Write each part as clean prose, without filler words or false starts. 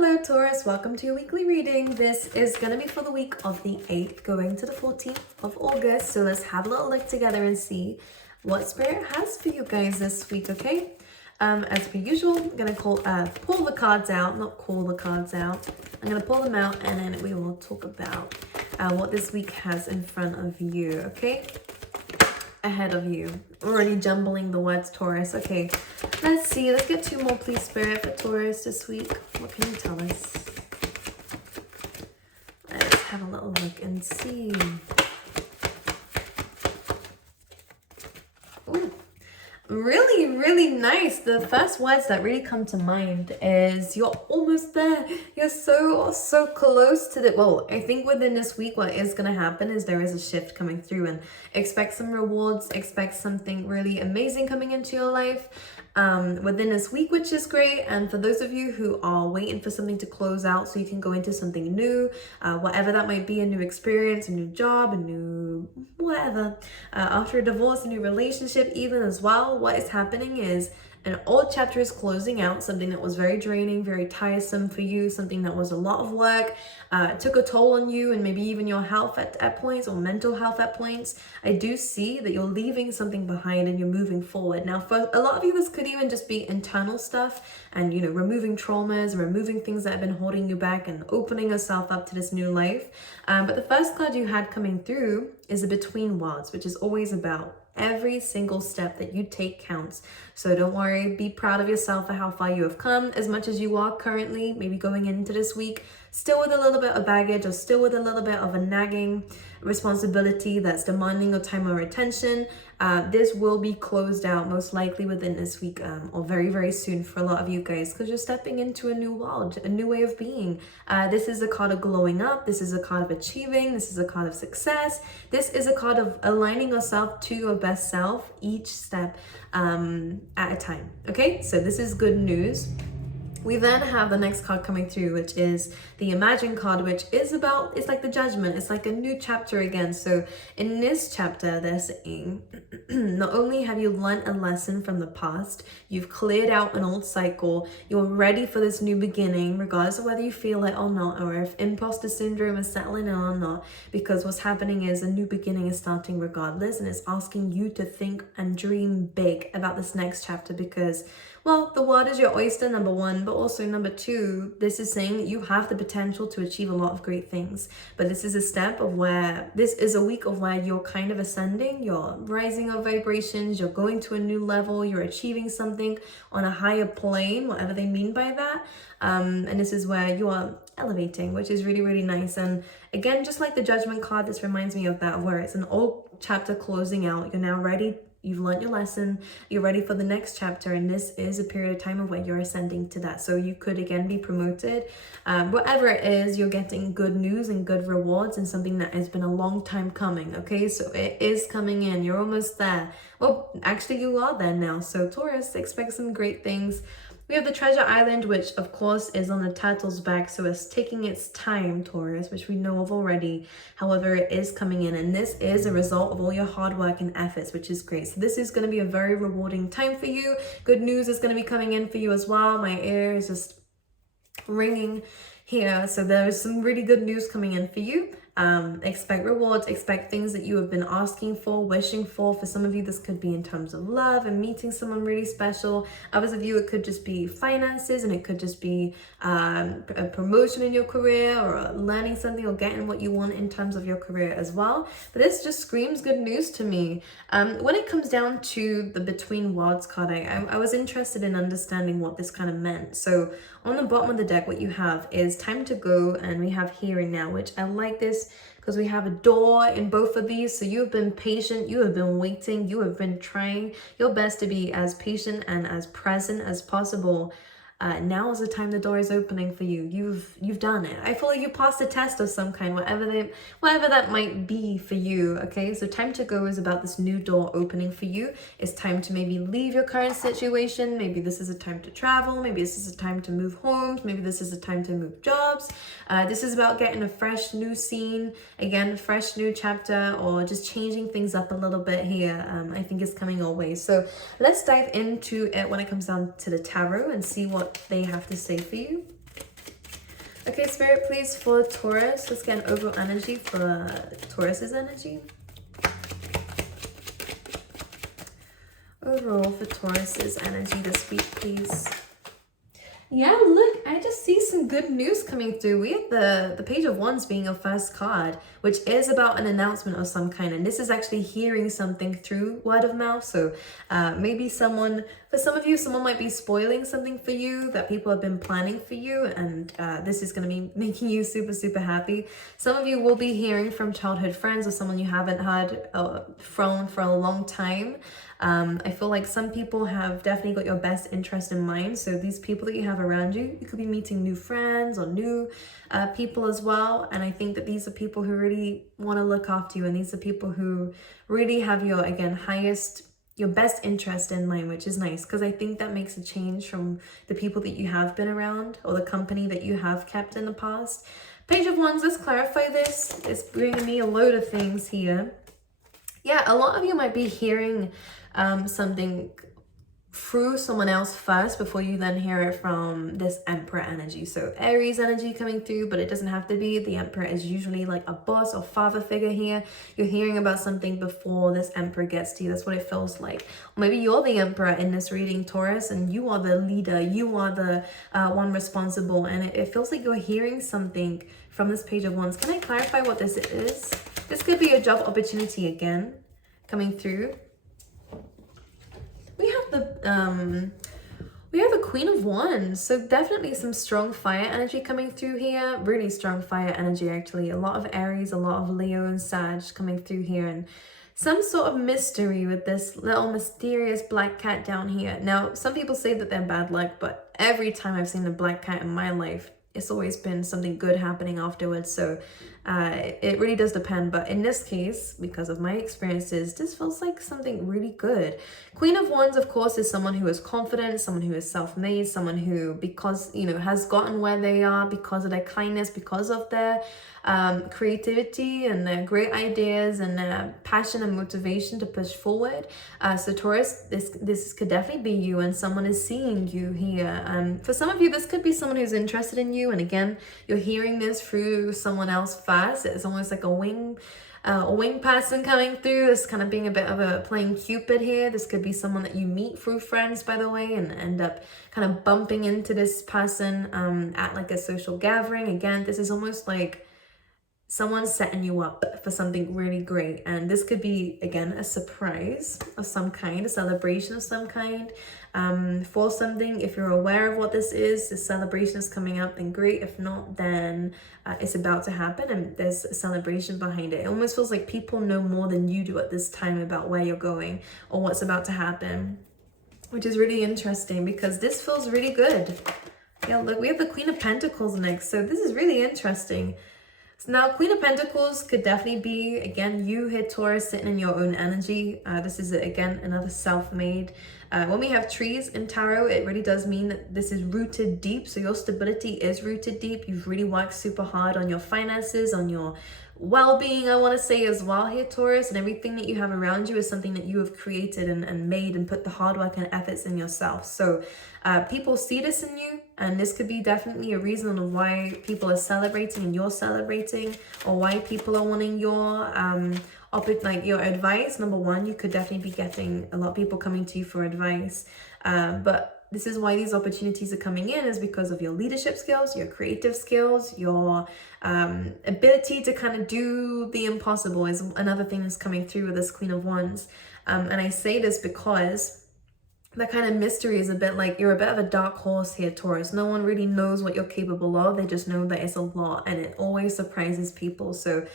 Hello Taurus, welcome to your weekly reading. This is going to be for the week of the 8th going to the 14th of August. So let's have a little look together and see what Spirit has for you guys this week, okay? As per usual, I'm going to pull the cards out, not call the cards out. I'm going to pull them out and then we will talk about what this week has in front of you, okay? Ahead of you. Already jumbling the words, Taurus. Okay, let's see. Let's get two more, please, Spirit, for Taurus this week. What can you tell us? Let's have a little look and see. Ooh. Really nice. The first words that really come to mind is you're almost there. You're so close to the, well, I think within this week what is going to happen is there is a shift coming through, and expect some rewards, expect something really amazing coming into your life within this week, which is great. And for those of you who are waiting for something to close out so you can go into something new, whatever that might be, a new experience, a new job, a new whatever, after a divorce, a new relationship even as well, what is happening is an old chapter is closing out, something that was very draining, very tiresome for you, something that was a lot of work, took a toll on you and maybe even your health at points, or mental health at points. I do see that you're leaving something behind and you're moving forward. Now, for a lot of you, this could even just be internal stuff and, you know, removing traumas, removing things that have been holding you back and opening yourself up to this new life. But the first card you had coming through is a between worlds, which is always about every single step that you take counts. So don't worry, be proud of yourself for how far you have come, as much as you are currently, maybe going into this week, still with a little bit of baggage or still with a little bit of a nagging responsibility that's demanding your time or attention. This will be closed out most likely within this week or very soon for a lot of you guys, because you're stepping into a new world, a new way of being. This is a card of glowing up. This is a card of achieving. This is a card of success. This is a card of aligning yourself to your best self each step at a time. Okay, so this is good news. We then have the next card coming through, which is the Imagine card, which is about, it's like the Judgment. It's like a new chapter again. So in this chapter, they're saying, not only have you learned a lesson from the past, you've cleared out an old cycle, you're ready for this new beginning, regardless of whether you feel it or not, or if imposter syndrome is settling in or not, because what's happening is a new beginning is starting regardless, and it's asking you to think and dream big about this next chapter, because, well, the world is your oyster, number one, but also number two, this is saying that you have the potential to achieve a lot of great things. But this is a step of where, this is a week of where you're kind of ascending, you're rising your vibrations, you're going to a new level, you're achieving something on a higher plane, whatever they mean by that. And this is where you are elevating, which is really nice. And again, just like the Judgment card, this reminds me of that, where it's an old chapter closing out. You're now ready. You've learned your lesson, you're ready for the next chapter, and this is a period of time of where you're ascending to that. So you could again be promoted. Whatever it is, you're getting good news and good rewards, and something that has been a long time coming, okay? So it is coming in. You're almost there. Well, actually you are there now. So Taurus, expect some great things. We have the Treasure Island, which of course is on the turtle's back, so it's taking its time, Taurus, which we know of already. However, it is coming in, and this is a result of all your hard work and efforts, which is great. So this is going to be a very rewarding time for you. Good news is going to be coming in for you as well. My ear is just ringing here. So there's some really good news coming in for you. Expect rewards, expect things that you have been asking for, wishing for. For some of you, this could be in terms of love and meeting someone really special. Others of you, it could just be finances, and it could just be a promotion in your career, or learning something, or getting what you want in terms of your career as well. But this just screams good news to me. When it comes down to the Between Worlds card, I was interested in understanding what this kind of meant. So on the bottom of the deck, what you have is time to go, and we have here and now, which I like this because we have a door in both of these. So you have been patient, you have been waiting, you have been trying your best to be as patient and as present as possible. Now is the time the door is opening for you. You've done it. I feel like you passed a test of some kind, whatever that might be for you. Okay, so time to go is about this new door opening for you. It's time to maybe leave your current situation. Maybe this is a time to travel. Maybe this is a time to move homes. Maybe this is a time to move jobs. This is about getting a fresh new scene, again, fresh new chapter, or just changing things up a little bit here. I think is coming our way. So let's dive into it when it comes down to the tarot and see what they have to say for you. Okay, Spirit, please, for Taurus, let's get an overall energy for Taurus's energy. Overall for Taurus's energy this week, please. Yeah, look, I just see some good news coming through. We have the Page of Wands being your first card, which is about an announcement of some kind. And this is actually hearing something through word of mouth. So maybe someone, for some of you, someone might be spoiling something for you that people have been planning for you. And this is going to be making you super, super happy. Some of you will be hearing from childhood friends or someone you haven't heard from for a long time. I feel like some people have definitely got your best interest in mind. So these people that you have around you, you could be meeting new friends or new people as well. And I think that these are people who really want to look after you. And these are people who really have your, again, your best interest in mind, which is nice. Because I think that makes a change from the people that you have been around or the company that you have kept in the past. Page of Wands, let's clarify this. It's bringing me a load of things here. Yeah, a lot of you might be hearing something through someone else first before you then hear it from this Emperor energy. So Aries energy coming through, but it doesn't have to be. The Emperor is usually like a boss or father figure here. You're hearing about something before this Emperor gets to you. That's what it feels like. Or maybe you're the Emperor in this reading, Taurus, and you are the leader. You are the one responsible. And it feels like you're hearing something from this Page of Wands. Can I clarify what this is? This could be a job opportunity again coming through. We have the Queen of Wands, so definitely some strong fire energy coming through here. Really strong fire energy, actually. A lot of Aries, a lot of Leo and Sag coming through here, and some sort of mystery with this little mysterious black cat down here. Now, some people say that they're bad luck, but every time I've seen a black cat in my life, it's always been something good happening afterwards. So it really does depend. But in this case, because of my experiences, this feels like something really good. Queen of Wands, of course, is someone who is confident, someone who is self-made, someone who, because, you know, has gotten where they are because of their kindness, because of their creativity and their great ideas and their passion and motivation to push forward. So Taurus, this could definitely be you, and someone is seeing you here. For some of you, this could be someone who's interested in you, and again, you're hearing this through someone else first. It's almost like a wing person coming through. It's kind of being a bit of a playing Cupid here. This could be someone that you meet through friends, by the way, and end up kind of bumping into this person at like a social gathering. Again, this is almost like someone's setting you up for something really great. And this could be, again, a surprise of some kind, a celebration of some kind for something. If you're aware of what this celebration is coming up, then great. If not, then it's about to happen and there's a celebration behind it. It almost feels like people know more than you do at this time about where you're going or what's about to happen, which is really interesting because this feels really good. Yeah, look, we have the Queen of Pentacles next. So this is really interesting. So now Queen of Pentacles could definitely be, again, you here, Taurus, sitting in your own energy. This is, again, another self-made. When we have trees in tarot, it really does mean that this is rooted deep. So your stability is rooted deep. You've really worked super hard on your finances, on your well-being, I want to say as well here, Taurus, and everything that you have around you is something that you have created and made and put the hard work and efforts in yourself. So people see this in you, and this could be definitely a reason of why people are celebrating and you're celebrating, or why people are wanting your your advice. Number one, you could definitely be getting a lot of people coming to you for advice, but this is why these opportunities are coming in, is because of your leadership skills, your creative skills, your ability to kind of do the impossible is another thing that's coming through with this Queen of Wands. And I say this because that kind of mystery is a bit like you're a bit of a dark horse here, Taurus. No one really knows what you're capable of. They just know that it's a lot, and it always surprises people. So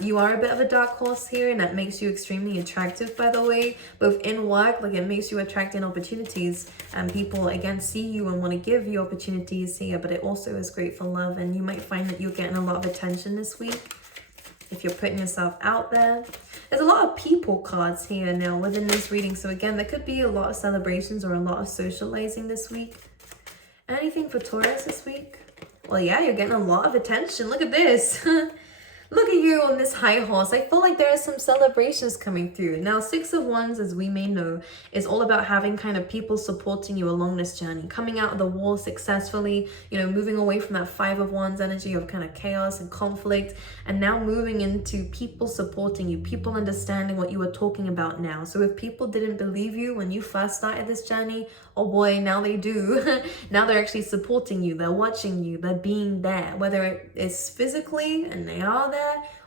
you are a bit of a dark horse here, and that makes you extremely attractive, by the way, both in work, like it makes you attracting opportunities, and people again see you and want to give you opportunities here, but it also is great for love. And you might find that you're getting a lot of attention this week if you're putting yourself out there. There's a lot of people cards here now within this reading. So again, there could be a lot of celebrations or a lot of socializing this week. Anything for Taurus this week? Well, yeah, you're getting a lot of attention. Look at this. look at you on this high horse. I feel like there are some celebrations coming through. Now, Six of Wands, as we may know, is all about having kind of people supporting you along this journey, coming out of the wall successfully, you know, moving away from that Five of Wands energy of kind of chaos and conflict, and now moving into people supporting you, people understanding what you were talking about now. So if people didn't believe you when you first started this journey, oh boy, now they do. Now they're actually supporting you, they're watching you, they're being there, whether it is physically and they are there,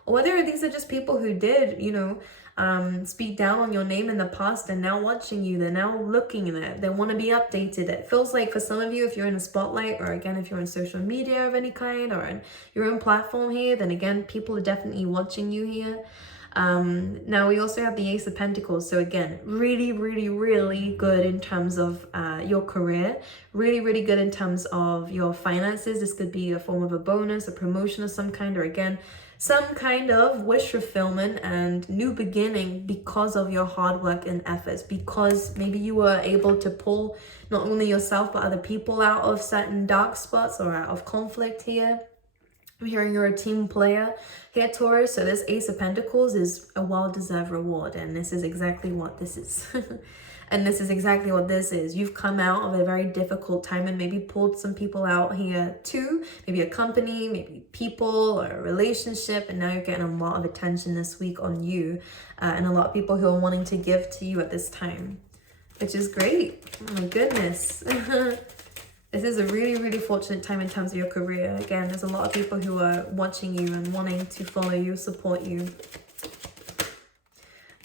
or whether these are just people who did, you know, speak down on your name in the past and now watching you, they're now looking at it, they want to be updated. It feels like for some of you, if you're in a spotlight, or again, if you're on social media of any kind, or on your own platform here, then again, people are definitely watching you here. Now we also have the Ace of Pentacles. So again, really, really, really good in terms of your career, really, really good in terms of your finances. This could be a form of a bonus, a promotion of some kind, or again, some kind of wish fulfillment and new beginning because of your hard work and efforts, because maybe you were able to pull not only yourself but other people out of certain dark spots or out of conflict here. I'm hearing you're a team player here, Taurus. So this Ace of Pentacles is a well-deserved reward, and this is exactly what this is. And this is exactly what this is. You've come out of a very difficult time and maybe pulled some people out here too. Maybe a company, maybe people, or a relationship. And now you're getting a lot of attention this week on you. And a lot of people who are wanting to give to you at this time, which is great. Oh my goodness. This is a really, really fortunate time in terms of your career. Again, there's a lot of people who are watching you and wanting to follow you, support you.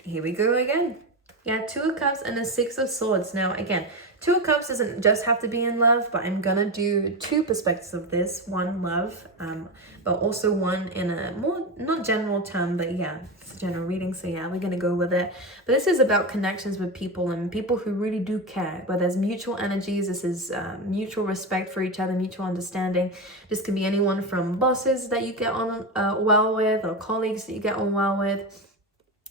Here we go again. Yeah, Two of Cups and a Six of Swords. Now, again, Two of Cups doesn't just have to be in love, but I'm gonna do two perspectives of this. One, love, but also one in a more, not general term, but yeah, it's a general reading, so yeah, we're gonna go with it. But this is about connections with people and people who really do care, where there's mutual energies. This is mutual respect for each other, mutual understanding. This can be anyone from bosses that you get on well with, or colleagues that you get on well with,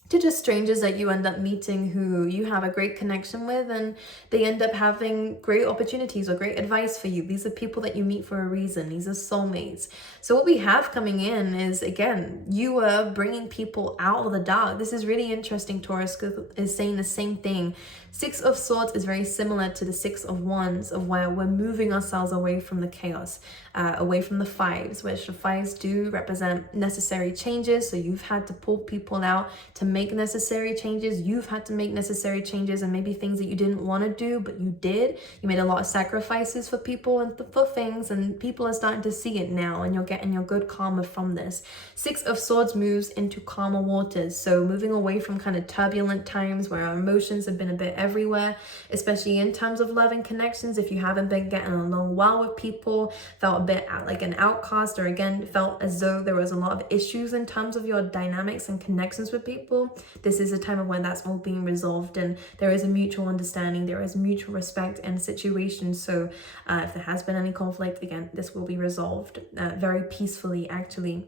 to just strangers that you end up meeting who you have a great connection with, and they end up having great opportunities or great advice for you. These are people that you meet for a reason. These are soulmates. So what we have coming in is, again, you are bringing people out of the dark. This is really interesting, Taurus, because it's saying the same thing. Six of Swords is very similar to the Six of Wands, of where we're moving ourselves away from the chaos, away from the fives, which the fives do represent necessary changes. So you've had to pull people out to make necessary changes. You've had to make necessary changes, and maybe things that you didn't want to do, but you did. You made a lot of sacrifices for people and for things, and people are starting to see it now, and you're getting your good karma from this. Six of Swords moves into calmer waters. So moving away from kind of turbulent times where our emotions have been a bit everywhere, especially in terms of love and connections. If you haven't been getting along well with people, felt a bit like an outcast, or again, felt as though there was a lot of issues in terms of your dynamics and connections with people, this is a time of when that's all being resolved, and there is a mutual understanding, there is mutual respect and situation. So if there has been any conflict, again, this will be resolved very peacefully, actually.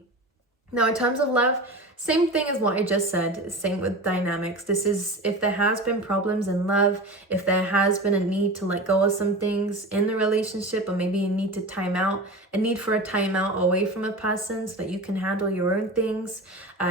Now, in terms of love, same thing as what I just said, same with dynamics. This is if there has been problems in love, if there has been a need to let go of some things in the relationship, or maybe a need to time out, a need for a timeout away from a person so that you can handle your own things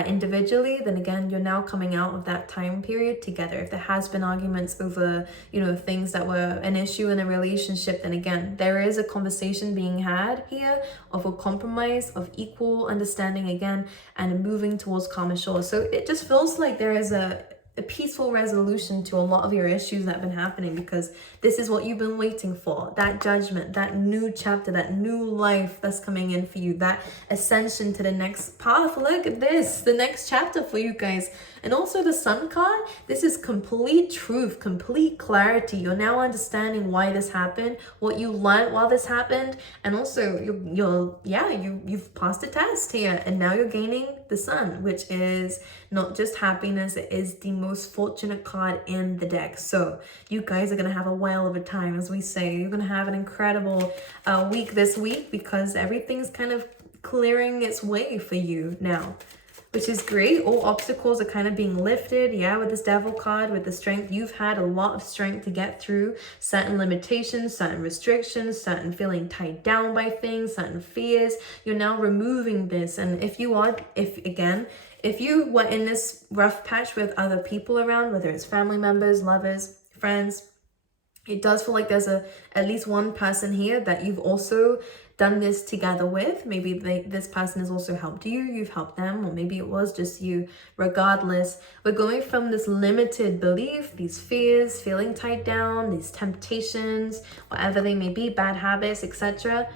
individually, then again, you're now coming out of that time period together. If there has been arguments over, you know, things that were an issue in a relationship, then again, there is a conversation being had here of a compromise, of equal understanding again, and moving towards calmer shores. So it just feels like there is a peaceful resolution to a lot of your issues that have been happening, because this is what you've been waiting for. That judgment, that new chapter, that new life that's coming in for you, that ascension to the next path. Look at this, the next chapter for you guys. And also the Sun card, this is complete truth, complete clarity. You're now understanding why this happened, what you learned while this happened, and also you've passed a test here, and now you're gaining the Sun, which is not just happiness, it is the most fortunate card in the deck. So you guys are gonna have a whale of a time, as we say. You're gonna have an incredible week this week, because everything's kind of clearing its way for you now. which is great. All obstacles are kind of being lifted. Yeah, with this devil card, with the strength, you've had a lot of strength to get through certain limitations, certain restrictions, certain feeling tied down by things, certain fears. You're now removing this. And if you were in this rough patch with other people around, whether it's family members, lovers, friends, it does feel like there's at least one person here that you've also done this together with. Maybe this person has also helped you, you've helped them, or maybe it was just you. Regardless, we're going from this limited belief, these fears, feeling tied down, these temptations, whatever they may be, bad habits, etc.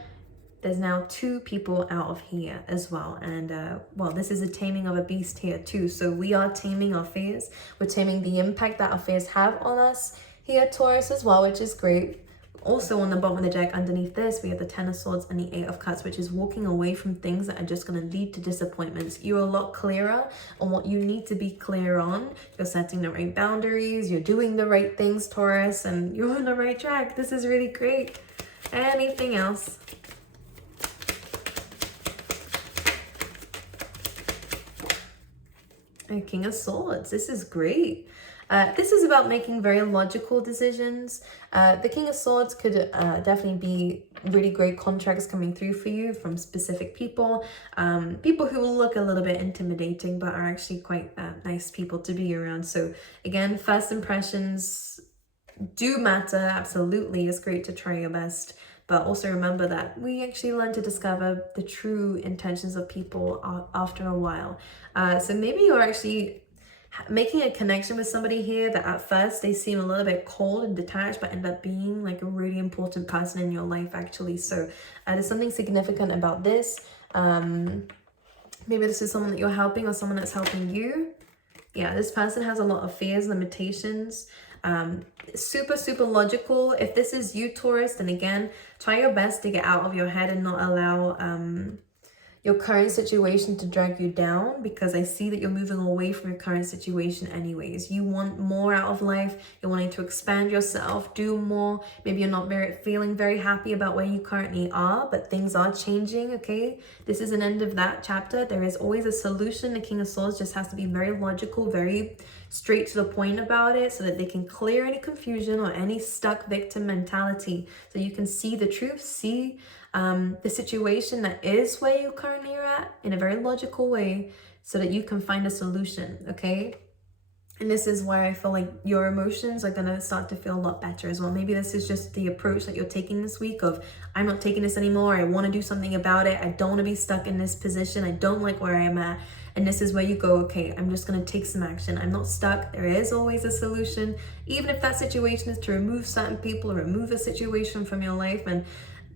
There's now 2 people out of here as well. And well, this is a taming of a beast here too. So we are taming our fears. We're taming the impact that our fears have on us here, Taurus, as well, which is great. Also on the bottom of the deck underneath this, we have the 10 of Swords and the 8 of Cups, which is walking away from things that are just going to lead to disappointments. You're a lot clearer on what you need to be clear on. You're setting the right boundaries. You're doing the right things, Taurus, and you're on the right track. This is really great. Anything else? King of Swords. This is great. This is about making very logical decisions. The King of Swords could definitely be really great contracts coming through for you from specific people. People who will look a little bit intimidating but are actually quite nice people to be around. So again, first impressions do matter. Absolutely. It's great to try your best. But also remember that we actually learn to discover the true intentions of people after a while. So maybe you're actually making a connection with somebody here that at first they seem a little bit cold and detached, but end up being like a really important person in your life actually. So there's something significant about this. Maybe this is someone that you're helping or someone that's helping you. Yeah, this person has a lot of fears, limitations. Super logical. If this is you, Taurus, then again, try your best to get out of your head and not allow your current situation to drag you down, because I see that you're moving away from your current situation anyways. You want more out of life. You're wanting to expand yourself, do more. Maybe you're not feeling very happy about where you currently are, but things are changing, okay? This is an end of that chapter. There is always a solution. The King of Swords just has to be very logical, very straight to the point about it, so that they can clear any confusion or any stuck victim mentality, so you can see the truth, see the situation that is where you currently are at in a very logical way, so that you can find a solution, okay? And this is where I feel like your emotions are gonna start to feel a lot better as well. Maybe this is just the approach that you're taking this week of, I'm not taking this anymore, I want to do something about it, I don't want to be stuck in this position, I don't like where I am at. And this is where you go, okay, I'm just going to take some action. I'm not stuck. There is always a solution. Even if that situation is to remove certain people or remove a situation from your life and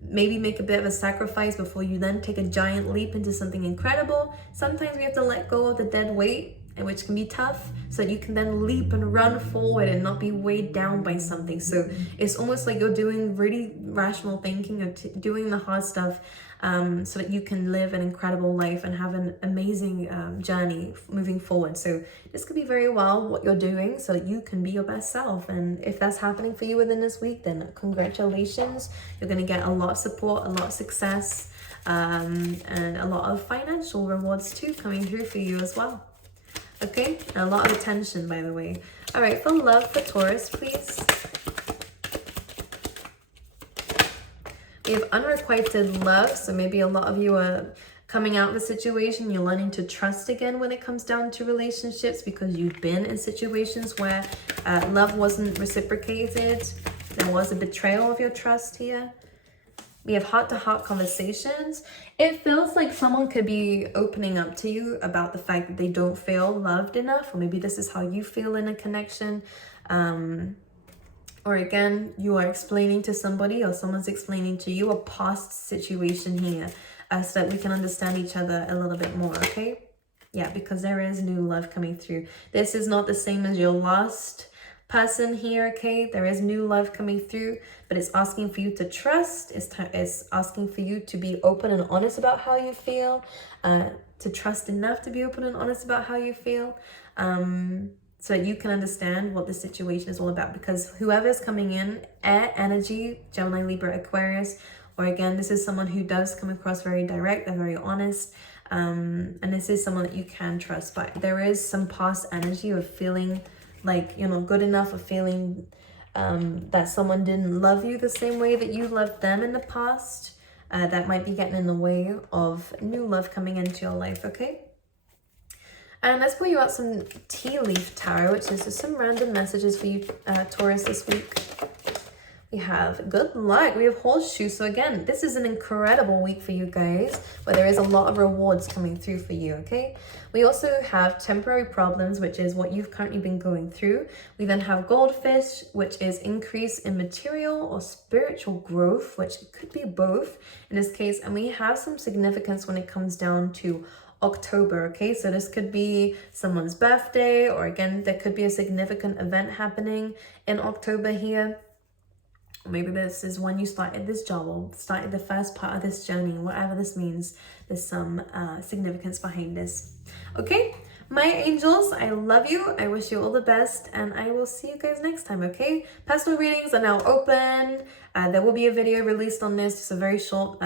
maybe make a bit of a sacrifice before you then take a giant leap into something incredible. Sometimes we have to let go of the dead weight, which can be tough, so that you can then leap and run forward and not be weighed down by something. So it's almost like you're doing really rational thinking or doing the hard stuff, so that you can live an incredible life and have an amazing journey moving forward. So this could be very well what you're doing so that you can be your best self. And if that's happening for you within this week, then congratulations. You're going to get a lot of support, a lot of success, and a lot of financial rewards too coming through for you as well. Okay, and a lot of attention, by the way. All right, for love for Taurus, please. We have unrequited love, so maybe a lot of you are coming out of a situation, you're learning to trust again when it comes down to relationships, because you've been in situations where love wasn't reciprocated. There was a betrayal of your trust here. We have heart-to-heart conversations. It feels like someone could be opening up to you about the fact that they don't feel loved enough, or maybe this is how you feel in a connection. Or again, you are explaining to somebody or someone's explaining to you a past situation here, so that we can understand each other a little bit more, okay? Yeah, because there is new love coming through. This is not the same as your last person here, okay? There is new love coming through, but it's asking for you to trust. It's asking for you to be open and honest about how you feel, to trust enough to be open and honest about how you feel, so that you can understand what the situation is all about. Because whoever's coming in, air energy, Gemini, Libra, Aquarius, or again, this is someone who does come across very direct, they're very honest. And this is someone that you can trust, but there is some past energy of feeling like you're not good enough, or feeling that someone didn't love you the same way that you loved them in the past. That might be getting in the way of new love coming into your life, okay? And let's pull you out some tea leaf tarot, which is just some random messages for you, Taurus, this week. We have good luck. We have horseshoe. So again, this is an incredible week for you guys, where there is a lot of rewards coming through for you, okay? We also have temporary problems, which is what you've currently been going through. We then have goldfish, which is increase in material or spiritual growth, which could be both in this case. And we have some significance when it comes down to October, okay? So this could be someone's birthday, or again, there could be a significant event happening in October here. Maybe this is when you started this job, or started the first part of this journey, whatever this means. There's some significance behind this. Okay, my angels, I love you. I wish you all the best, and I will see you guys next time, okay? Personal readings are now open. There will be a video released on this, just a very short,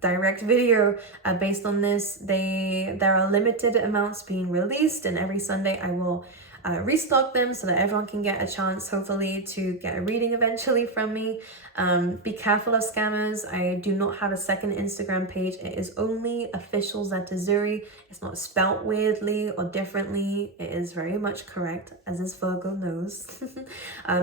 direct video based on this. There are limited amounts being released, and every Sunday I will restock them so that everyone can get a chance, hopefully, to get a reading eventually from me. Be careful of scammers. I do not have a second Instagram page. It is only official Zatazuri. It's not spelt weirdly or differently. It is very much correct, as this Virgo knows.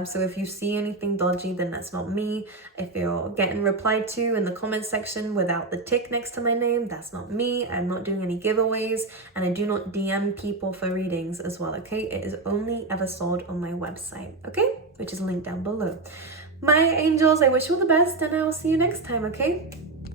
So if you see anything dodgy, then that's not me. If you're getting replied to in the comment section without the tick next to my name, that's not me. I'm not doing any giveaways, and I do not DM people for readings as well, okay? It is only ever sold on my website, okay? Which is linked down below. My angels, I wish you all the best, and I will see you next time, okay?